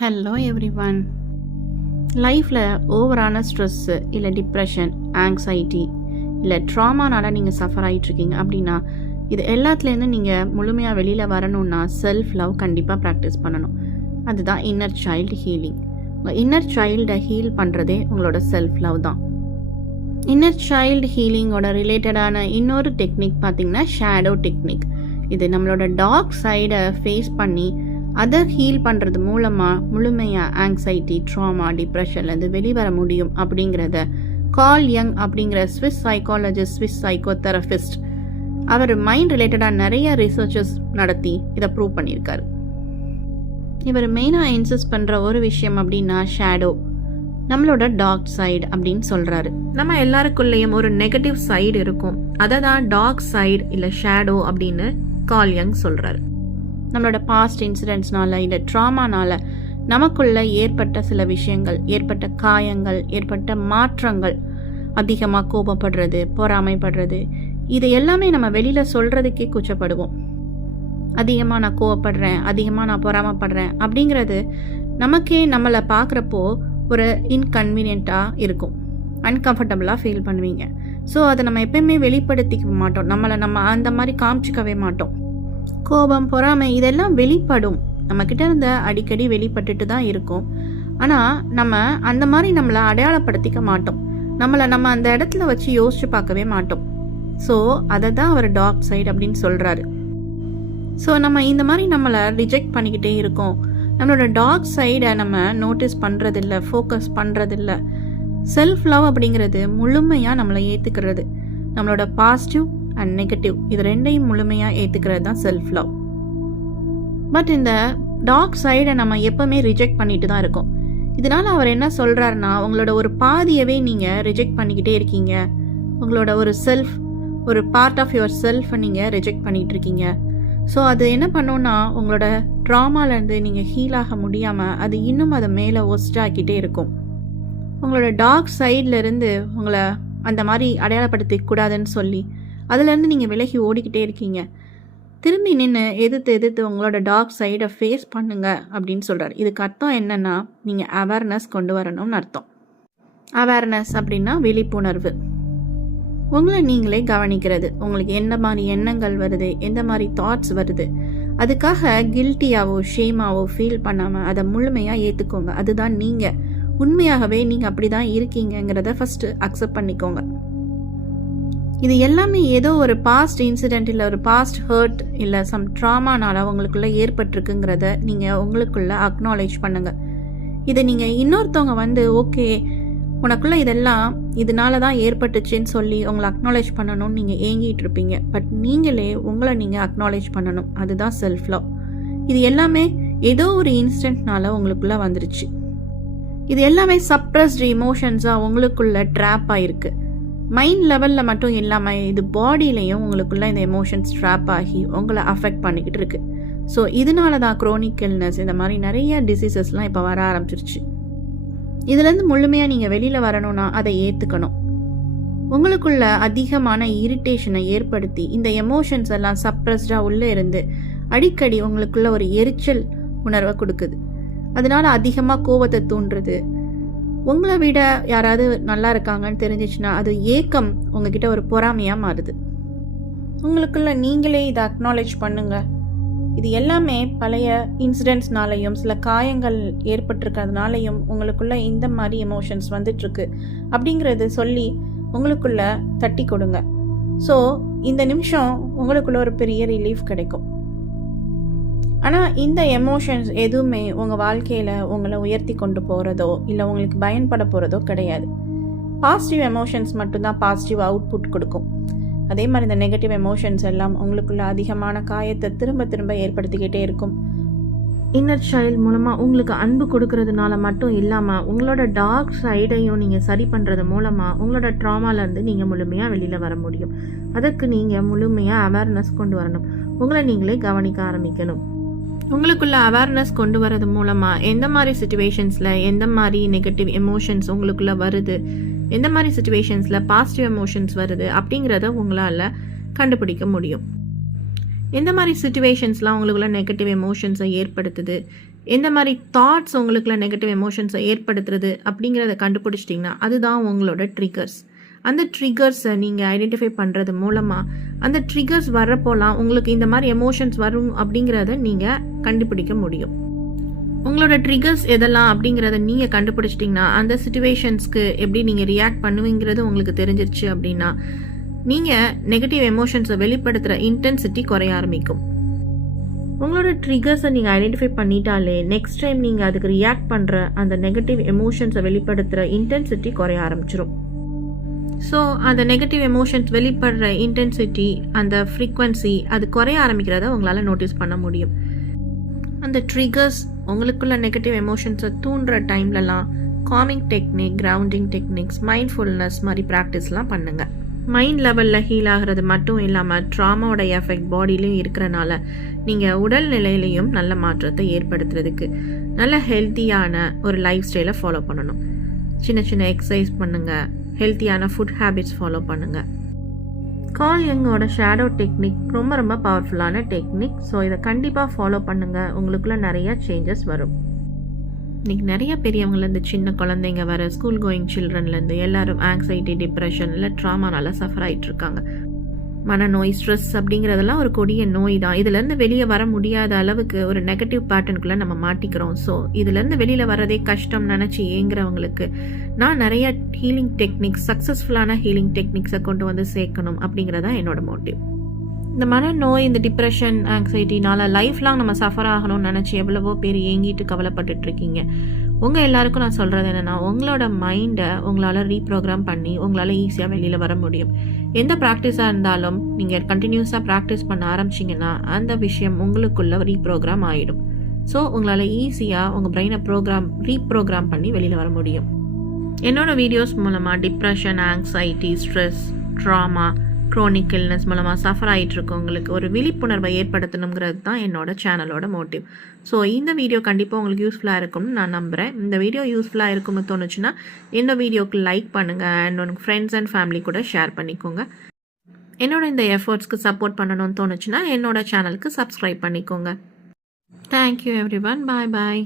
Hello everyone லைஃப்பில் ஓவரான stress இல்லை டிப்ரெஷன் ஆங்ஸைட்டி இல்லை ட்ராமானால் நீங்கள் சஃபர் ஆகிட்ருக்கீங்க அப்படின்னா இது எல்லாத்துலேருந்து நீங்கள் முழுமையாக வெளியில் வரணும்னா செல்ஃப் லவ் கண்டிப்பாக ப்ராக்டிஸ் பண்ணணும். அதுதான் இன்னர் சைல்டு ஹீலிங் உங்கள் இன்னர் சைல்டை ஹீல் பண்ணுறதே உங்களோட செல்ஃப் லவ் தான். இன்னர் சைல்டு ஹீலிங்கோட ரிலேட்டடான இன்னொரு டெக்னிக் பார்த்திங்கன்னா ஷேடோ டெக்னிக் இது நம்மளோட டார்க் சைடை ஃபேஸ் பண்ணி அதை ஹீல் பண்ணுறது மூலமாக முழுமையாக ஆங்ஸைட்டி ட்ராமா டிப்ரெஷன்லேருந்து வெளிவர முடியும் அப்படிங்கிறத கால் யங் அப்படிங்கிற Swiss psychologist Swiss psycho therapist அவர் மைண்ட் ரிலேட்டடாக நிறைய ரிசர்ச்சஸ் நடத்தி இதை ப்ரூவ் பண்ணியிருக்காரு. இவர் மெயினாக இன்சிஸ்ட் பண்ணுற ஒரு விஷயம் அப்படின்னா ஷேடோ நம்மளோட டார்க் சைடு அப்படின்னு சொல்கிறாரு நம்ம எல்லாருக்குள்ளேயும் ஒரு நெகட்டிவ் சைடு இருக்கும். அதை தான் டார்க் சைடு இல்லை ஷேடோ அப்படின்னு கால் யங் சொல்கிறாரு நம்மளோட பாஸ்ட் இன்சிடென்ட்ஸ்னால இல்லை ட்ராமானால நமக்குள்ள ஏற்பட்ட சில விஷயங்கள் ஏற்பட்ட காயங்கள் ஏற்பட்ட மாற்றங்கள் அதிகமாக கோபப்படுறது பொறாமைப்படுறது இது எல்லாமே நம்ம வெளியில் சொல்கிறதுக்கே கூச்சப்படுவோம். அதிகமாக நான் கோவப்படுறேன் அதிகமாக நான் பொறாமப்படுறேன் அப்படிங்கிறது நமக்கே நம்மளை பார்க்குறப்போ ஒரு இன்கன்வீனியண்ட்டாக இருக்கும். அன்கம்ஃபர்டபுளாக ஃபீல் பண்ணுவீங்க. ஸோ அதை நம்ம எப்பயுமே வெளிப்படுத்திக்க மாட்டோம். நம்மளை நம்ம அந்த மாதிரி காமிச்சிக்கவே மாட்டோம். கோபம் பொறாமை இதெல்லாம் வெளிப்படும். நம்மக்கிட்ட இருந்த அடிக்கடி வெளிப்பட்டுட்டு தான் இருக்கும். ஆனால் நம்ம அந்த மாதிரி நம்மளை அடையாளப்படுத்திக்க மாட்டோம். நம்மளை நம்ம அந்த இடத்துல வச்சு யோசிச்சு பார்க்கவே மாட்டோம். ஸோ அதை தான் அவர் டாக் சைடு அப்படின்னு சொல்கிறாரு ஸோ நம்ம இந்த மாதிரி நம்மளை ரிஜெக்ட் பண்ணிக்கிட்டே இருக்கோம். நம்மளோட டாக் சைடை நம்ம நோட்டீஸ் பண்ணுறதில்ல ஃபோக்கஸ் பண்ணுறதில்ல செல்ஃப் லவ் அப்படிங்கிறது முழுமையாக நம்மளை ஏற்றுக்கிறது நம்மளோட பாசிட்டிவ் அண்ட் நெகட்டிவ் இது ரெண்டையும் முழுமையாக ஏற்றுக்கிறது தான் செல்ஃப் லவ் பட் இந்த டாக் சைடை நம்ம எப்பவுமே ரிஜெக்ட் பண்ணிட்டு தான் இருக்கோம். இதனால் அவர் என்ன சொல்கிறாருன்னா உங்களோட ஒரு பாதியவே நீங்கள் ரிஜெக்ட் பண்ணிக்கிட்டே இருக்கீங்க. உங்களோட ஒரு செல்ஃப் ஒரு பார்ட் ஆஃப் யுவர் செல்ஃபை நீங்கள் ரிஜெக்ட் பண்ணிகிட்டு இருக்கீங்க. ஸோ அது என்ன பண்ணோன்னா உங்களோட ட்ராமாலேருந்து நீங்கள் ஹீல் ஆக முடியாமல் அது இன்னும் அதை மேலே ஒஸ்டாக்கிட்டே இருக்கும். உங்களோட டார்க் சைட்லேருந்து உங்களை அந்த மாதிரி அடையாளப்படுத்திக்க கூடாதுன்னு சொல்லி அதுலேருந்து நீங்கள் விலகி ஓடிக்கிட்டே இருக்கீங்க. திரும்பி நின்று எதிர்த்து எதிர்த்து உங்களோட டாக் சைடை ஃபேஸ் பண்ணுங்க அப்படின்னு சொல்கிறார் இதுக்கு அர்த்தம் என்னன்னா நீங்கள் அவேர்னஸ் கொண்டு வரணும்னு அர்த்தம். அவேர்னஸ் அப்படின்னா விழிப்புணர்வு. உங்களை நீங்களே கவனிக்கிறது. உங்களுக்கு எந்த மாதிரி எண்ணங்கள் வருது எந்த மாதிரி தாட்ஸ் வருது அதுக்காக கில்ட்டியாவோ ஷேமாவோ ஃபீல் பண்ணாமல் அதை முழுமையாக ஏற்றுக்கோங்க அதுதான் நீங்கள் உண்மையாகவே நீங்கள் அப்படி தான் இருக்கீங்கங்கிறத ஃபஸ்ட்டு அக்செப்ட் பண்ணிக்கோங்க. இது எல்லாமே ஏதோ ஒரு பாஸ்ட் இன்சிடென்ட் இல்லை ஒரு பாஸ்ட் ஹர்ட் இல்லை சம் ட்ராமானால் உங்களுக்குள்ள ஏற்பட்டிருக்குங்கிறத நீங்கள் உங்களுக்குள்ள அக்னாலேஜ் பண்ணுங்க. இதை நீங்கள் இன்னொருத்தவங்க வந்து ஓகே உனக்குள்ள இதெல்லாம் இதனால தான் ஏற்பட்டுச்சுன்னு சொல்லி உங்களை அக்னாலேஜ் பண்ணணும்னு நீங்கள் ஏங்கிட்டு இருப்பீங்க. பட் நீங்களே உங்களை நீங்கள் அக்னாலேஜ் பண்ணணும். அதுதான் செல்ஃப் லவ் இது எல்லாமே ஏதோ ஒரு இன்ஸ்டன்ட்னால உங்களுக்குள்ள வந்துருச்சு. இது எல்லாமே சப்ரஸ்டு இமோஷன்ஸாக உங்களுக்குள்ள ட்ராப் ஆயிருக்கு. மைண்ட் லெவலில் மட்டும் இல்லாமல் இது பாடியிலையும் உங்களுக்குள்ள இந்த எமோஷன்ஸ் ட்ராப் ஆகி உங்களை அஃபெக்ட் பண்ணிக்கிட்டு இருக்கு. ஸோ இதனால தான் க்ரோனிக் இல்னஸ் இந்த மாதிரி நிறைய டிசீசஸ்லாம் இப்போ வர ஆரம்பிச்சிருச்சு. இதுலேருந்து முழுமையாக நீங்கள் வெளியில் வரணும்னா அதை ஏற்றுக்கணும் உங்களுக்குள்ள அதிகமான இரிட்டேஷனை ஏற்படுத்தி இந்த எமோஷன்ஸ் எல்லாம் சப்ரஸ்டாக உள்ளே இருந்து அடிக்கடி உங்களுக்குள்ள ஒரு எரிச்சல் உணர்வை கொடுக்குது. அதனால அதிகமாக கோவத்தை தூண்டுறது உங்களை விட யாராவது நல்லா இருக்காங்கன்னு தெரிஞ்சிச்சுன்னா அது ஏக்கம் உங்ககிட்ட ஒரு பொறாமையாக மாறுது. உங்களுக்குள்ள நீங்களே இதை அக்னாலேஜ் பண்ணுங்க. இது எல்லாமே பழைய இன்சிடென்ட்ஸ்னாலையும் சில காயங்கள் ஏற்பட்டிருக்கிறதுனாலையும் உங்களுக்குள்ள இந்த மாதிரி எமோஷன்ஸ் வந்துட்டுருக்கு அப்படிங்கிறது சொல்லி உங்களுக்குள்ள தட்டி கொடுங்க. ஸோ இந்த நிமிஷம் உங்களுக்குள்ள ஒரு பெரிய ரிலீஃப் கிடைக்கும். ஆனால் இந்த எமோஷன்ஸ் எதுவுமே உங்கள் வாழ்க்கையில் உங்களை உயர்த்தி கொண்டு போகிறதோ இல்லை உங்களுக்கு பயன்பட போகிறதோ கிடையாது. பாசிட்டிவ் எமோஷன்ஸ் மட்டும்தான் பாசிட்டிவ் அவுட்புட் கொடுக்கும். அதே மாதிரி இந்த நெகட்டிவ் எமோஷன்ஸ் எல்லாம் உங்களுக்குள்ள அதிகமான காயத்தை திரும்ப திரும்ப ஏற்படுத்திக்கிட்டே இருக்கும். இன்னர் சைல்டு மூலமாக உங்களுக்கு அன்பு கொடுக்கறதுனால மட்டும் இல்லாமல் உங்களோட டார்க் சைடையும் நீங்கள் சரி பண்ணுறது மூலமாக உங்களோட ட்ராமாலேருந்து நீங்கள் முழுமையாக வெளியில் வர முடியும். அதுக்கு நீங்கள் முழுமையாக அவேர்னஸ் கொண்டு வரணும். உங்களை நீங்களே கவனிக்க ஆரம்பிக்கணும். உங்களுக்குள்ள அவேர்னஸ் கொண்டு வரது மூலமாக எந்த மாதிரி சுச்சுவேஷன்ஸில் எந்த மாதிரி நெகட்டிவ் எமோஷன்ஸ் உங்களுக்குள்ள வருது? எந்த மாதிரி சுச்சுவேஷன்ஸில் பாசிட்டிவ் எமோஷன்ஸ் வருது? அப்படிங்கிறத உங்களால் கண்டுபிடிக்க முடியும். எந்த மாதிரி சுச்சுவேஷன்ஸ்லாம் உங்களுக்குள்ள நெகட்டிவ் எமோஷன்ஸை ஏற்படுத்துது? எந்த மாதிரி தாட்ஸ் உங்களுக்குள்ள நெகட்டிவ் எமோஷன்ஸை ஏற்படுத்துறது? அப்படிங்கிறத கண்டுபிடிச்சிட்டிங்கன்னா அதுதான் உங்களோட ட்ரிகர்ஸ் அந்த ட்ரிகர்ஸை நீங்கள் ஐடென்டிஃபை பண்ணுறது மூலமாக அந்த ட்ரிகர்ஸ் வர்றப்போலாம் உங்களுக்கு இந்த மாதிரி எமோஷன்ஸ் வரும் அப்படிங்கிறத நீங்கள் கண்டுபிடிக்க முடியும். உங்களோட ட்ரிகர்ஸ் எதெல்லாம் அப்படிங்கிறத நீங்கள் கண்டுபிடிச்சிட்டிங்கன்னா அந்த சுச்சுவேஷன்ஸ்க்கு எப்படி நீங்கள் ரியாக்ட் பண்ணுவீங்கிறது உங்களுக்கு தெரிஞ்சிருச்சு அப்படின்னா நீங்கள் நெகட்டிவ் எமோஷன்ஸை வெளிப்படுத்துகிற இன்டென்சிட்டி குறைய ஆரம்பிக்கும். உங்களோட ட்ரிகர்ஸை நீங்கள் ஐடென்டிஃபை பண்ணிட்டாலே நெக்ஸ்ட் டைம் நீங்கள் அதுக்கு ரியாக்ட் பண்ணுற அந்த நெகட்டிவ் எமோஷன்ஸை வெளிப்படுத்துகிற இன்டென்சிட்டி குறைய ஆரம்பிச்சிடும் ஸோ அந்த நெகட்டிவ் எமோஷன்ஸ் வெளிப்படுற இன்டென்சிட்டி அந்த ஃப்ரீக்வன்சி அது குறைய ஆரம்பிக்கிறத உங்களால் நோட்டீஸ் பண்ண முடியும். அந்த ட்ரிகர்ஸ் உங்களுக்குள்ள நெகட்டிவ் எமோஷன்ஸை தூண்டுற டைம்லலாம் calming technique grounding techniques mindfulness மாதிரி ப்ராக்டிஸ்லாம் பண்ணுங்கள் மைண்ட் லெவலில் ஹீல் ஆகிறது மட்டும் இல்லாமல் ட்ராமாவோட எஃபெக்ட் பாடியிலையும் இருக்கிறனால நீங்கள் உடல் நிலையிலையும் நல்ல மாற்றத்தை ஏற்படுத்துறதுக்கு நல்ல ஹெல்த்தியான ஒரு லைஃப் ஸ்டைலை ஃபாலோ பண்ணணும். சின்ன சின்ன எக்ஸசைஸ் பண்ணுங்கள் ஹெல்த்தியான ஃபுட் ஹேபிட்ஸ் ஃபாலோ பண்ணுங்கள் கால் யங்கோட ஷேடோ டெக்னிக் ரொம்ப ரொம்ப பவர்ஃபுல்லான டெக்னிக் ஸோ இதை கண்டிப்பாக ஃபாலோ பண்ணுங்கள் உங்களுக்குள்ள நிறைய சேஞ்சஸ் வரும். இன்றைக்கி நிறைய பெரியவங்கலேருந்து சின்ன குழந்தைங்க வர ஸ்கூல் கோயிங் சில்ட்ரன்லேருந்து எல்லாரும் ஆங்ஸைட்டி டிப்ரெஷன் இல்லை ட்ராமானால சஃபர் ஆகிட்டு இருக்காங்க. மனநோய் ஸ்ட்ரெஸ் அப்படிங்கிறதெல்லாம் ஒரு கொடிய நோய் தான். இதுலேருந்து வெளியே வர முடியாத அளவுக்கு ஒரு நெகட்டிவ் பேட்டர்னுக்குள்ளே நம்ம மாட்டிக்கிறோம். ஸோ இதுலேருந்து வெளியில் வரதே கஷ்டம் நினச்சி ஏங்குறவங்களுக்கு நான் நிறைய ஹீலிங் டெக்னிக்ஸ் சக்ஸஸ்ஃபுல்லான ஹீலிங் டெக்னிக்ஸை கொண்டு வந்து சேர்க்கணும் அப்படிங்கிறதா என்னோட மோட்டிவ் இந்த மனநோய் இந்த டிப்ரெஷன் ஆங்ஸைட்டினால லைஃப் லாங் நம்ம சஃபர் ஆகணும்னு நினச்சி எவ்வளவோ பேர் ஏங்கிட்டு கவலைப்பட்டுட்டு இருக்கீங்க. உங்கள் எல்லாருக்கும் நான் சொல்கிறது என்னென்னா உங்களோட மைண்டை உங்களால் ரீப்ரோக்ராம் பண்ணி உங்களால் ஈஸியாக வெளியில் வர முடியும். எந்த ப்ராக்டிஸாக இருந்தாலும் நீங்கள் கண்டினியூஸாக ப்ராக்டிஸ் பண்ண ஆரம்பிச்சிங்கன்னா அந்த விஷயம் உங்களுக்குள்ளே ரீப்ரோக்ராம் ஆகிடும் ஸோ உங்களால் ஈஸியாக உங்கள் பிரெயினை ப்ரோக்ராம் ரீப்ரோக்ராம் பண்ணி வெளியில் வர முடியும். என்னோடய வீடியோஸ் மூலமாக depression anxiety stress trauma chronic illness மூலமாக சஃபர் ஆகிட்டுருக்கவங்களுக்கு ஒரு விழிப்புணர்வை ஏற்படுத்தணுங்கிறது தான் என்னோட சேனலோட மோட்டிவ் ஸோ இந்த வீடியோ கண்டிப்பாக உங்களுக்கு யூஸ்ஃபுல்லாக இருக்கும்னு நான் நம்புகிறேன் இந்த வீடியோ யூஸ்ஃபுல்லாக இருக்கும்னு தோணுச்சுன்னா இந்த வீடியோக்கு லைக் பண்ணுங்கள் அண்ட் உங்கள் ஃப்ரெண்ட்ஸ் அண்ட் ஃபேமிலி கூட ஷேர் பண்ணிக்கோங்க. என்னோட இந்த எஃபர்ட்ஸ்க்கு சப்போர்ட் பண்ணணும்னு தோணுச்சுன்னா என்னோட சேனலுக்கு சப்ஸ்கிரைப் பண்ணிக்கோங்க. Thank you everyone bye bye